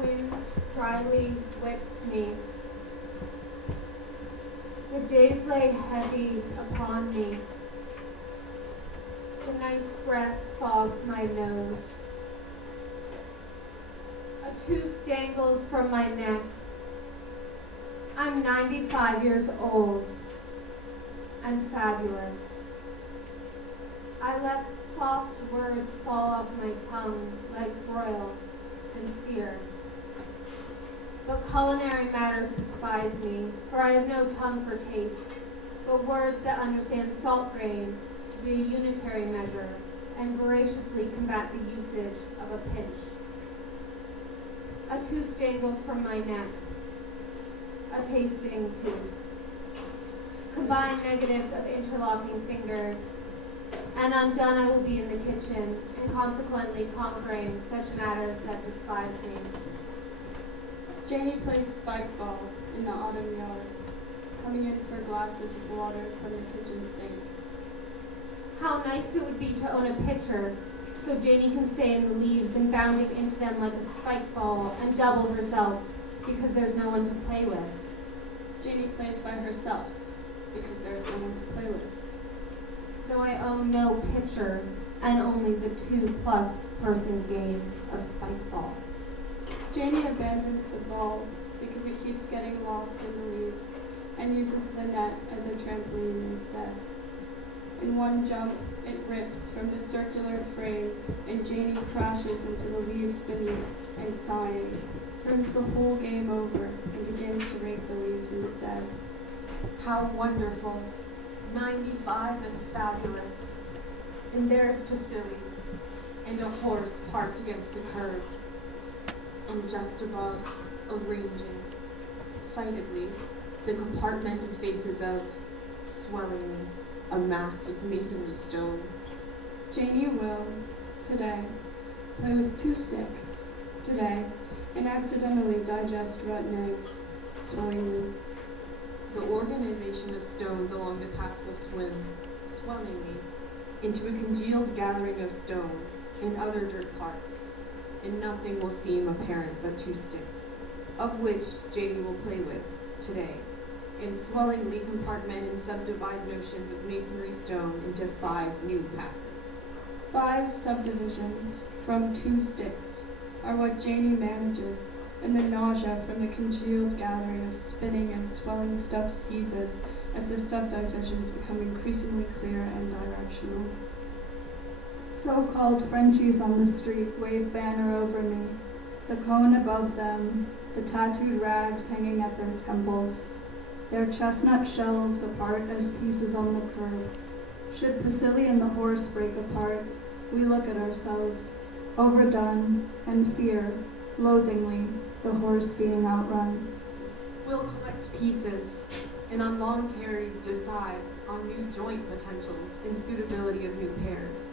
wind dryly whips me. The days lay heavy upon me. The night's breath fogs my nose. A tooth dangles from my neck. I'm 95 years old and fabulous. I let soft words fall off my tongue like broil and sear. But culinary matters despise me, for I have no tongue for taste, but words that understand salt grain to be a unitary measure and voraciously combat the usage of a pinch. A tooth dangles from my neck, a tasting tooth. Combine negatives of interlocking fingers, and undone I will be in the kitchen, and consequently conquering such matters that despise me. Janie plays spike ball in the autumn yard, coming in for glasses of water from the kitchen sink. How nice it would be to own a pitcher, so Janie can stay in the leaves and bounding into them like a spike ball and double herself because there's no one to play with. Janie plays by herself because there is no one to play with. Though I own no pitcher and only the 2+ person game of spike ball. Janie abandons the ball because it keeps getting lost in the leaves and uses the net as a trampoline instead. In one jump, it rips from the circular frame and Janie crashes into the leaves beneath and sighing, turns the whole game over and begins to rake the leaves instead. How wonderful. 95 and fabulous. And there's Pili, and a horse parked against the curb. And just above, arranging, excitedly, the compartmented faces of, swellingly, a mass of masonry stone. Janie will, today, play with 2 sticks, today, and accidentally digest rotten eggs, swellingly. The organization of stones along the path will swim, swellingly, into a congealed gathering of stone and other dirt parts, and nothing will seem apparent but 2 sticks, of which Janie will play with, today, and swellingly compartment and subdivide notions of masonry stone into 5 new passes. 5 subdivisions from 2 sticks are what Janie manages, and the nausea from the congealed gathering of spinning and swelling stuff seizes as the subdivisions become increasingly clear and directional. So-called Frenchies on the street wave banner over me, the cone above them, the tattooed rags hanging at their temples, their chestnut shelves apart as pieces on the curb. Should Pili and the horse break apart, we look at ourselves, overdone, and fear, loathingly, the horse being outrun. We'll collect pieces, and on long carries decide on new joint potentials and suitability of new pairs.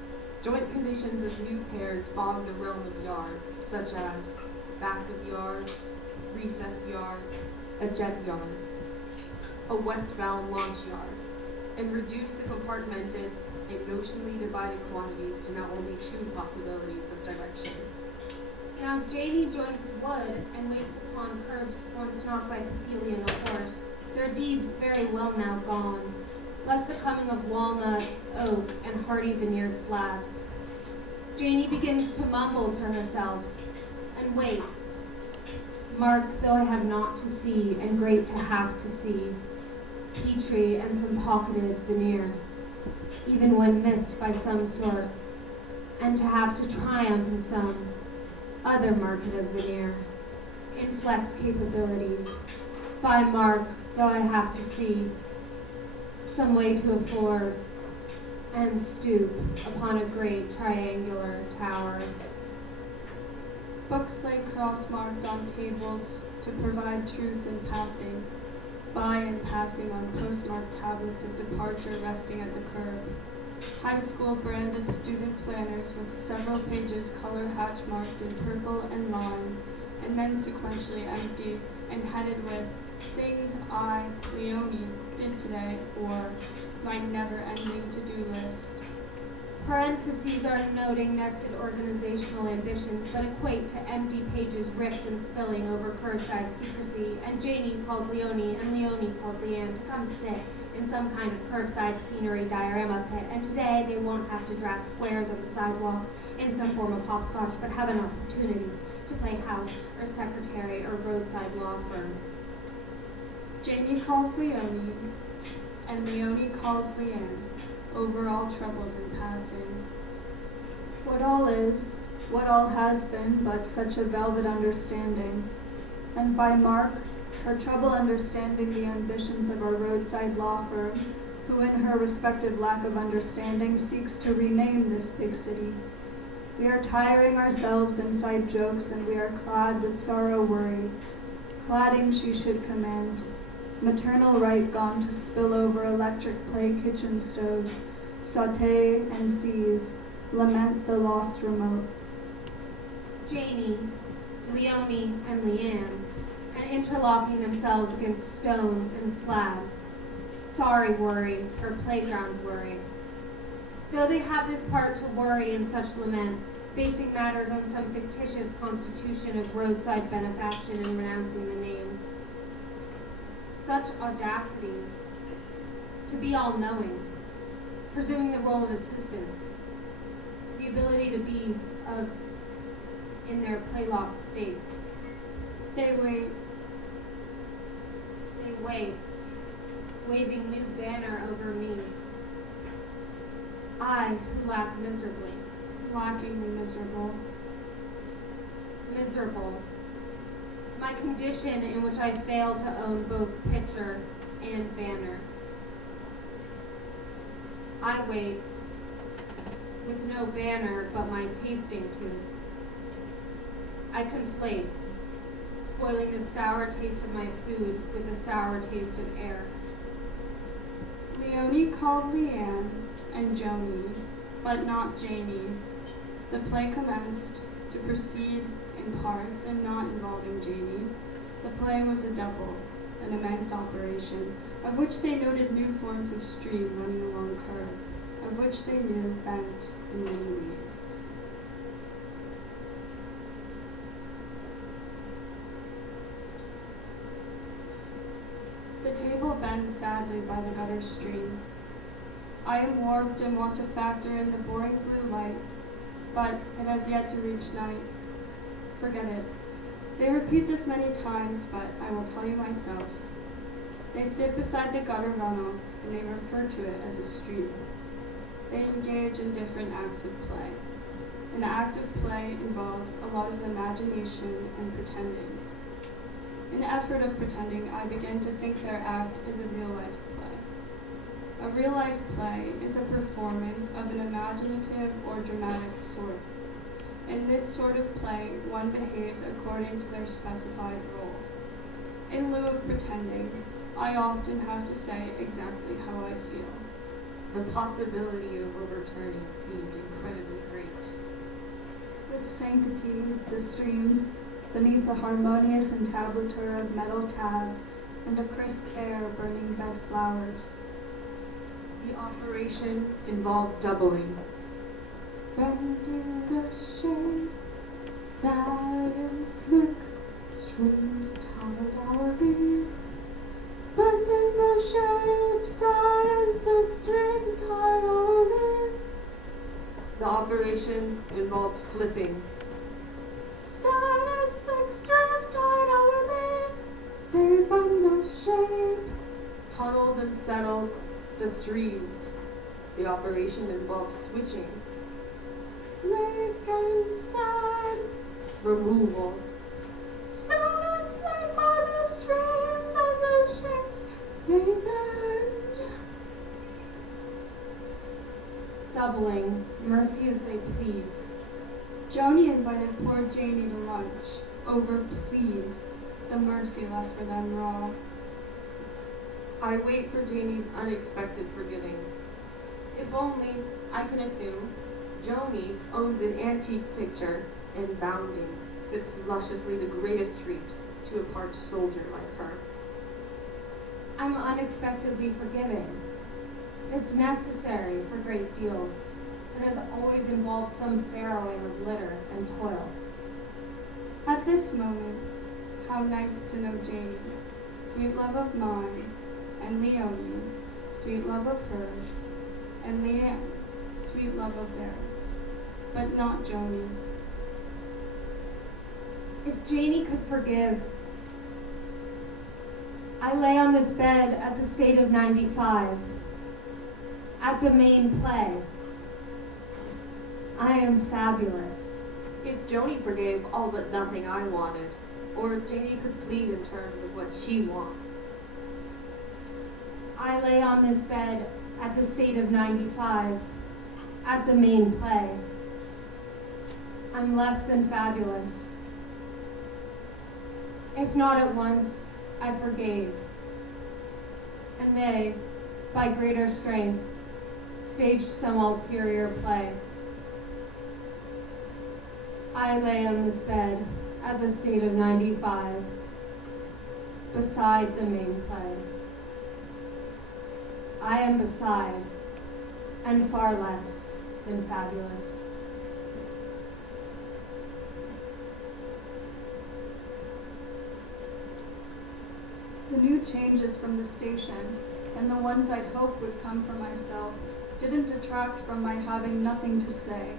Joint conditions of new pairs fog the realm of yard, such as back of yards, recess yards, a jet yard, a westbound launch yard, and reduce the compartmented and notionally divided quantities to now only 2 possibilities of direction. Now if Janie joints wood and waits upon curbs once knocked by Pili and a horse, their deeds very well now gone, less the coming of walnut, oak, and hardy veneered slabs. Janie begins to mumble to herself, and wait. Mark, though I have naught to see, and great to have to see, petrie and some pocketed veneer, even when missed by some sort, and to have to triumph in some other market of veneer, inflex capability, by mark, though I have to see, some way to afford, and stoop upon a great triangular tower. Books lay cross-marked on tables to provide truth in passing, by and passing on postmarked tablets of departure resting at the curb. High school branded student planners with several pages color hatch marked in purple and lime, and then sequentially empty and headed with things I, Leonie, did today, or my never-ending to-do list. Parentheses are noting nested organizational ambitions, but equate to empty pages ripped and spilling over curbside secrecy, and Janie calls Leonie, and Leonie calls Leanne to come sit in some kind of curbside scenery diorama pit, and today they won't have to draft squares on the sidewalk in some form of hopscotch, but have an opportunity to play house or secretary or roadside law firm. Janie calls Leonie, and Leonie calls Leanne, over all troubles in passing. What all is, what all has been, but such a velvet understanding. And by Mark, her trouble understanding the ambitions of our roadside law firm, who in her respective lack of understanding seeks to rename this big city. We are tiring ourselves inside jokes, and we are clad with sorrow worry. Cladding she should commend. Maternal right gone to spill over electric play kitchen stoves, saute and seize, lament the lost remote. Janie, Leonie, and Leanne, and interlocking themselves against stone and slab. Sorry worry, or playgrounds worry. Though they have this part to worry in such lament, basing matters on some fictitious constitution of roadside benefaction and renouncing the name. Such audacity, to be all-knowing, presuming the role of assistants, the ability to be in their play-locked state. They wait. They wait, waving new banner over me. I, who lack miserably. Lackingly miserable. Miserable. My condition in which I fail to own both picture and banner. I wait, with no banner but my tasting tooth. I conflate, spoiling the sour taste of my food with the sour taste of air. Leonie called Leanne and Joni, but not Janie. The play commenced to proceed in parts and not involving Janie. The play was a double, an immense operation, of which they noted new forms of stream running along curve, of which they knew bent in many ways. The table bends sadly by the gutter stream. I am warped and want to factor in the boring blue light, but it has yet to reach night. Forget it. They repeat this many times, but I will tell you myself. They sit beside the gutter runoff, and they refer to it as a street. They engage in different acts of play. An act of play involves a lot of imagination and pretending. In the effort of pretending, I begin to think their act is a real-life play. A real-life play is a performance of an imaginative or dramatic sort. In this sort of play, one behaves according to their specified role. In lieu of pretending, I often have to say exactly how I feel. The possibility of overturning seemed incredibly great. With sanctity, the streams, beneath a harmonious entablature of metal tabs and a crisp air burning bed flowers. The operation involved doubling. Bending the shape, silence look, streams toward our beat. Bending the shape, silence look, streams toward our beat. The operation involved flipping. Silence look, streams toward our beat. They bend the shape, tunneled and settled the streams. The operation involved switching. Slick and sad, removal. Silence like all the streams and the ships they bend. Doubling, mercy as they please. Joni invited poor Janie to lunch. Over please, the mercy left for them raw. I wait for Janie's unexpected forgiving. If only, I can assume, Joni owns an antique picture and bounding sips lusciously the greatest treat to a parched soldier like her. I'm unexpectedly forgiving. It's necessary for great deals, and has always involved some farrowing of litter and toil. At this moment, how nice to know Janie, sweet love of mine, and Leonie, sweet love of hers, and Leanne, sweet love of theirs, but not Joni. If Janie could forgive. I lay on this bed at the state of 95, at the main play. I am fabulous. If Joni forgave all but nothing I wanted, or if Janie could plead in terms of what she wants. I lay on this bed at the state of 95, at the main play. I'm less than fabulous. If not at once, I forgave. And they, by greater strength, staged some ulterior play. I lay on this bed at the state of 95, beside the main play. I am beside, and far less than fabulous. The new changes from the station, and the ones I'd hoped would come for myself, didn't detract from my having nothing to say.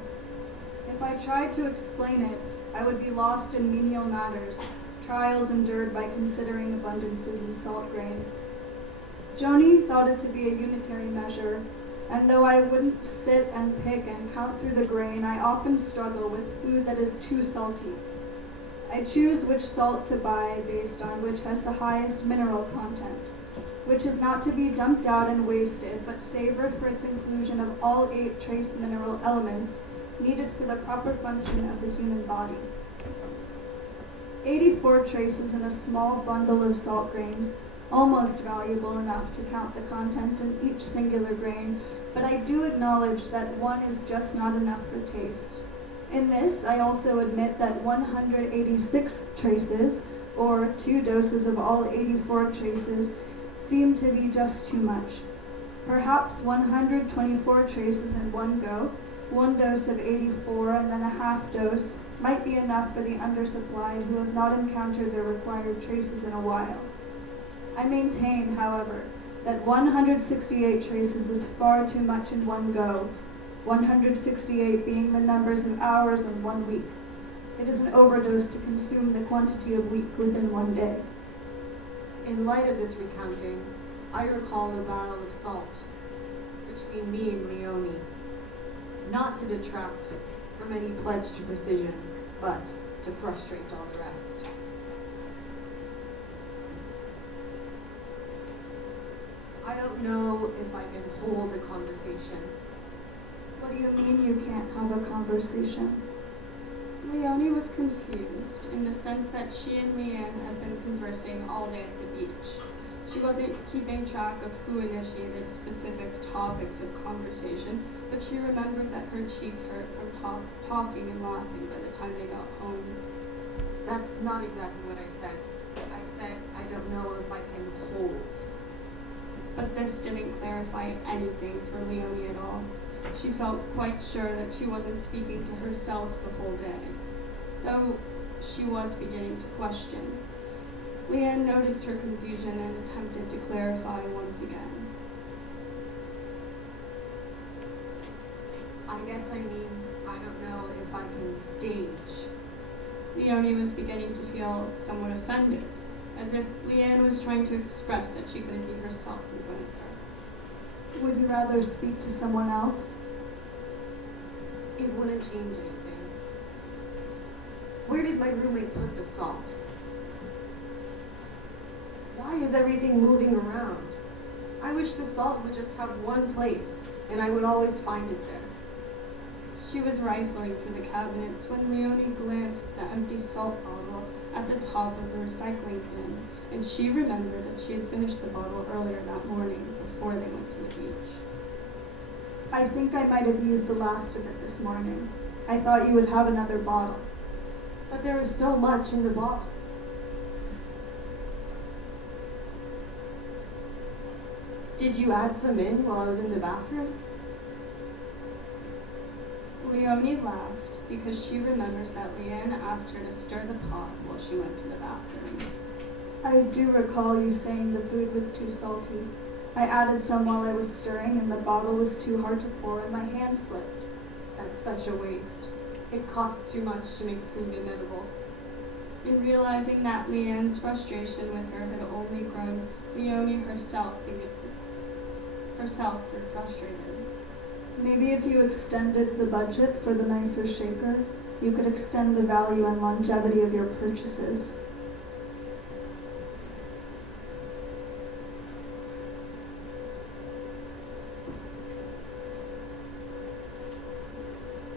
If I tried to explain it, I would be lost in menial matters, trials endured by considering abundances in salt grain. Joni thought it to be a unitary measure, and though I wouldn't sit and pick and count through the grain, I often struggle with food that is too salty. I choose which salt to buy based on which has the highest mineral content, which is not to be dumped out and wasted, but savored for its inclusion of all 8 trace mineral elements needed for the proper function of the human body. 84 traces in a small bundle of salt grains, almost valuable enough to count the contents in each singular grain, but I do acknowledge that one is just not enough for taste. In this, I also admit that 186 traces, or 2 doses of all 84 traces, seem to be just too much. Perhaps 124 traces in one go, 1 dose of 84 and then a half dose, might be enough for the undersupplied who have not encountered their required traces in a while. I maintain, however, that 168 traces is far too much in one go, 168 being the numbers of hours in 1 week. It is an overdose to consume the quantity of wheat within 1 day. In light of this recounting, I recall the battle of salt between me and Leonie, not to detract from any pledge to precision, but to frustrate all the rest. I don't know if I can hold a conversation. What do you mean you can't have a conversation? Leonie was confused in the sense that she and Leanne had been conversing all day at the beach. She wasn't keeping track of who initiated specific topics of conversation, but she remembered that her cheeks hurt from talking and laughing by the time they got home. That's not exactly what I said. I said I don't know if I can hold. But this didn't clarify anything for Leonie at all. She felt quite sure that she wasn't speaking to herself the whole day, though she was beginning to question. Leanne noticed her confusion and attempted to clarify once again. I guess I mean, I don't know if I can stage. Leonie was beginning to feel somewhat offended, as if Leanne was trying to express that she couldn't be herself in front of her. Would you rather speak to someone else? It wouldn't change anything. Where did my roommate put the salt? Why is everything moving around? I wish the salt would just have one place, and I would always find it there. She was rifling through the cabinets when Leonie glanced at the empty salt bottle at the top of the recycling bin, and she remembered that she had finished the bottle earlier that morning before they went to the beach. I think I might have used the last of it this morning. I thought you would have another bottle. But there is so much in the bottle. Did you add some in while I was in the bathroom? Leonie laughed because she remembers that Leanne asked her to stir the pot while she went to the bathroom. I do recall you saying the food was too salty. I added some while I was stirring and the bottle was too hard to pour and my hand slipped. That's such a waste. It costs too much to make food inedible. In realizing that Leanne's frustration with her had only grown, Leonie herself grew frustrated. Maybe if you extended the budget for the nicer shaker, you could extend the value and longevity of your purchases.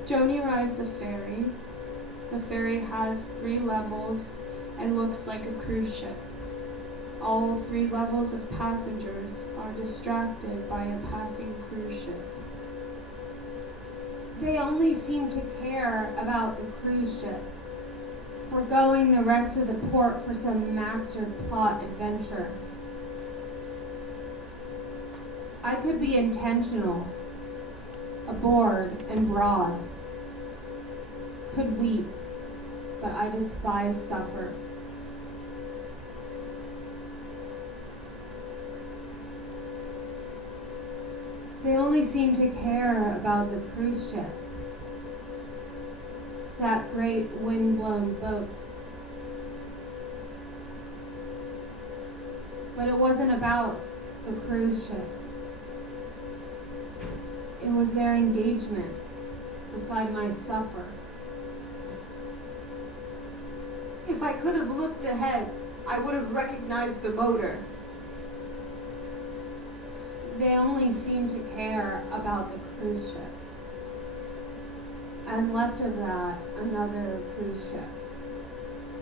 Joni rides a ferry. The ferry has 3 levels and looks like a cruise ship. All 3 levels of passengers are distracted by a passing cruise ship. They only seem to care about the cruise ship, foregoing the rest of the port for some master plot adventure. I could be intentional, aboard and broad, could weep, but I despise suffer. They only seem to care about the cruise ship, that great wind-blown boat. But it wasn't about the cruise ship. It was their engagement beside my suffer. If I could have looked ahead, I would have recognized the motor. They only seem to care about the cruise ship. And left of that, another cruise ship.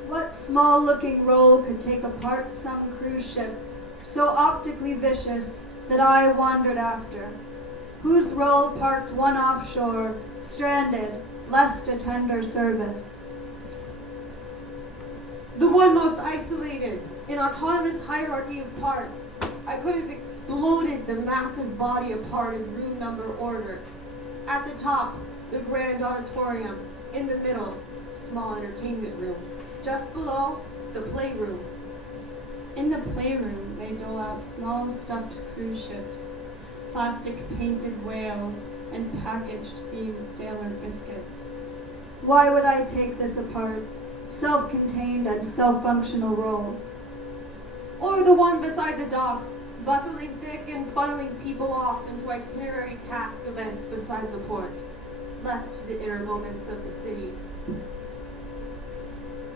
What small-looking role could take apart some cruise ship so optically vicious that I wandered after? Whose role parked one offshore, stranded, less to tender service? The one most isolated, an autonomous hierarchy of parts. I could have exploded the massive body apart in room number order. At the top, the grand auditorium. In the middle, small entertainment room. Just below, the playroom. In the playroom, they dole out small stuffed cruise ships, plastic painted whales, and packaged themed sailor biscuits. Why would I take this apart? Self-contained and self-functional role. Or the one beside the dock, bustling thick and funneling people off into itinerary task events beside the port, less to the inner moments of the city.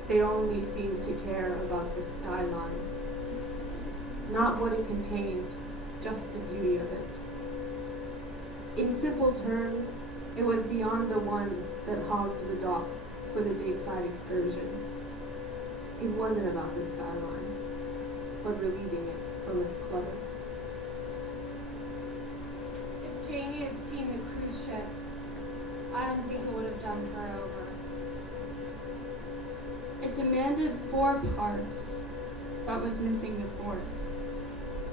They only seem to care about the skyline, not what it contained, just the beauty of it. In simple terms, it was beyond the one that hogged the dock for the dayside excursion. It wasn't about the skyline, but relieving it from its clutter. If Janie had seen the cruise ship, I don't think it would have done her over. It demanded 4 parts, but was missing the 4th.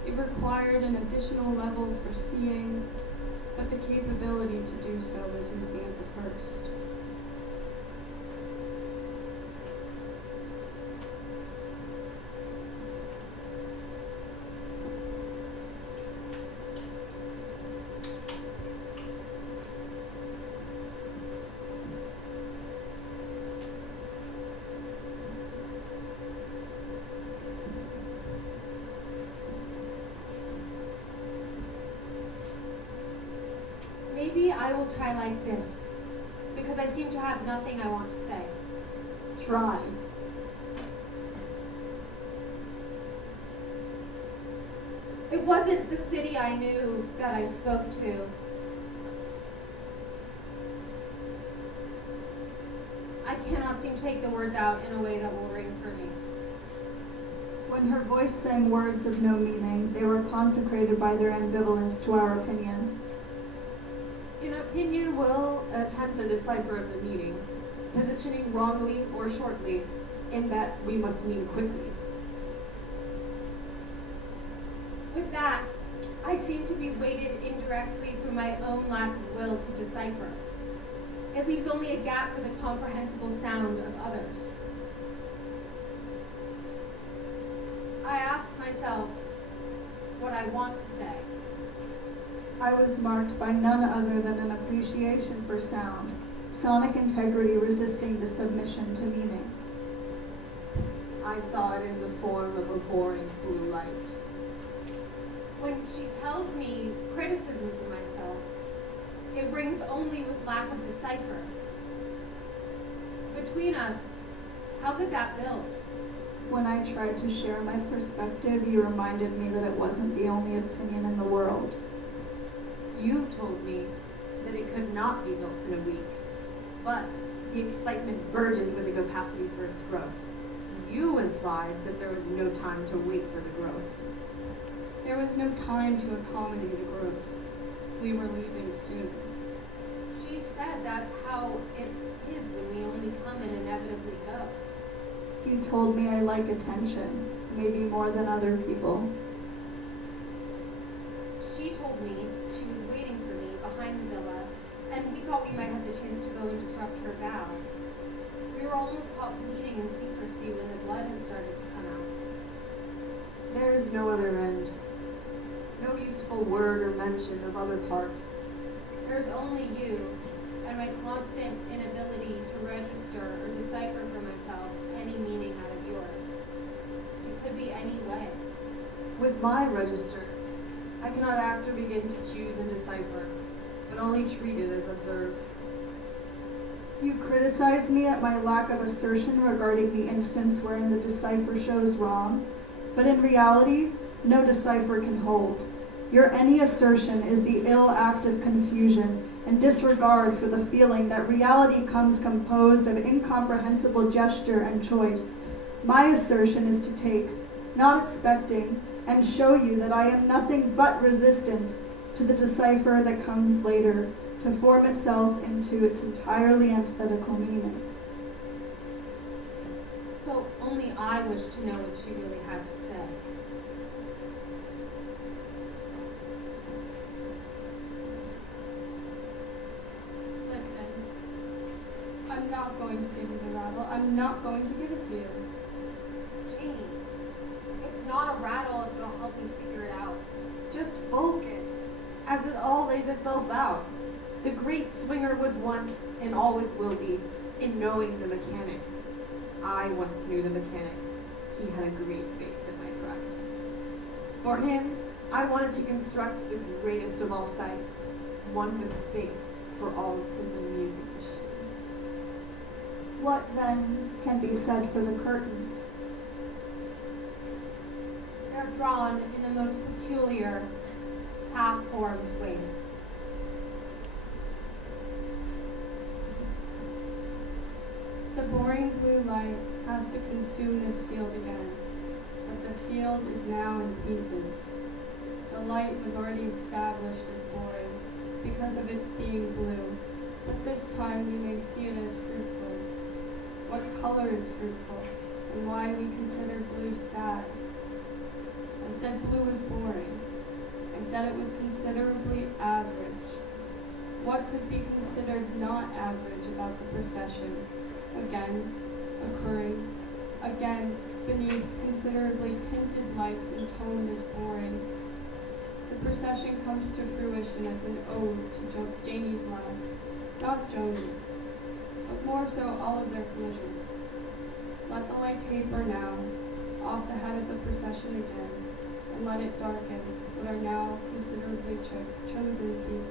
It required an additional level for seeing, but the capability to do so was missing at the first. Maybe I will try like this, because I seem to have nothing I want to say. Try. It wasn't the city I knew that I spoke to. I cannot seem to take the words out in a way that will ring for me. When her voice sang words of no meaning, they were consecrated by their ambivalence to our opinion. An opinion will attempt a decipher of the meaning, positioning wrongly or shortly, in that we must mean quickly. With that, I seem to be weighted indirectly through my own lack of will to decipher. It leaves only a gap for the comprehensible sound of others. I ask myself what I want to say. I was marked by none other than an appreciation for sound, sonic integrity resisting the submission to meaning. I saw it in the form of a boring blue light. When she tells me criticisms of myself, it rings only with lack of decipher. Between us, how could that build? When I tried to share my perspective, you reminded me that it wasn't the only opinion in the world. You told me that it could not be built in a week, but the excitement burgeoned with the capacity for its growth. You implied that there was no time to wait for the growth. There was no time to accommodate the growth. We were leaving soon. She said that's how it is when we only come and inevitably go. You told me I like attention, maybe more than other people. She told me she was waiting for me behind the villa, and we thought we might have the chance to go and disrupt her vow. We were almost caught bleeding in secrecy when the blood had started to come out. There is no other end. No useful word or mention of other part. There's only you, and my constant inability to register or decipher for myself any meaning out of yours. It could be any way. With my register, I cannot act or begin to choose and decipher, but only treat it as observe. You criticized me at my lack of assertion regarding the instance wherein the decipher shows wrong, but in reality, no decipher can hold. Your any assertion is the ill act of confusion and disregard for the feeling that reality comes composed of incomprehensible gesture and choice. My assertion is to take, not expecting, and show you that I am nothing but resistance to the decipher that comes later, to form itself into its entirely antithetical meaning. So only I wish to know what she really had to say. Listen, I'm not going to give you the rattle. I'm not going to give it to you. Janie, it's not a rattle if it'll help me figure it out. Just focus, as it all lays itself out. The great swinger was once, and always will be, in knowing the mechanic. I once knew the mechanic. He had a great faith in my practice. For him, I wanted to construct the greatest of all sights, one with space for all of his amusing machines. What, then, can be said for the curtains? They're drawn in the most peculiar, half-formed ways. The boring blue light has to consume this field again, but the field is now in pieces. The light was already established as boring because of its being blue, but this time we may see it as fruitful. What color is fruitful, and why we consider blue sad? I said blue was boring. I said it was considerably average. What could be considered not average about the procession? Again, occurring, again, beneath considerably tinted lights intoned as boring. The procession comes to fruition as an ode to Janie's life, not Joni's, but more so all of their collisions. Let the light taper now, off the head of the procession again, and let it darken what are now considerably chosen pieces.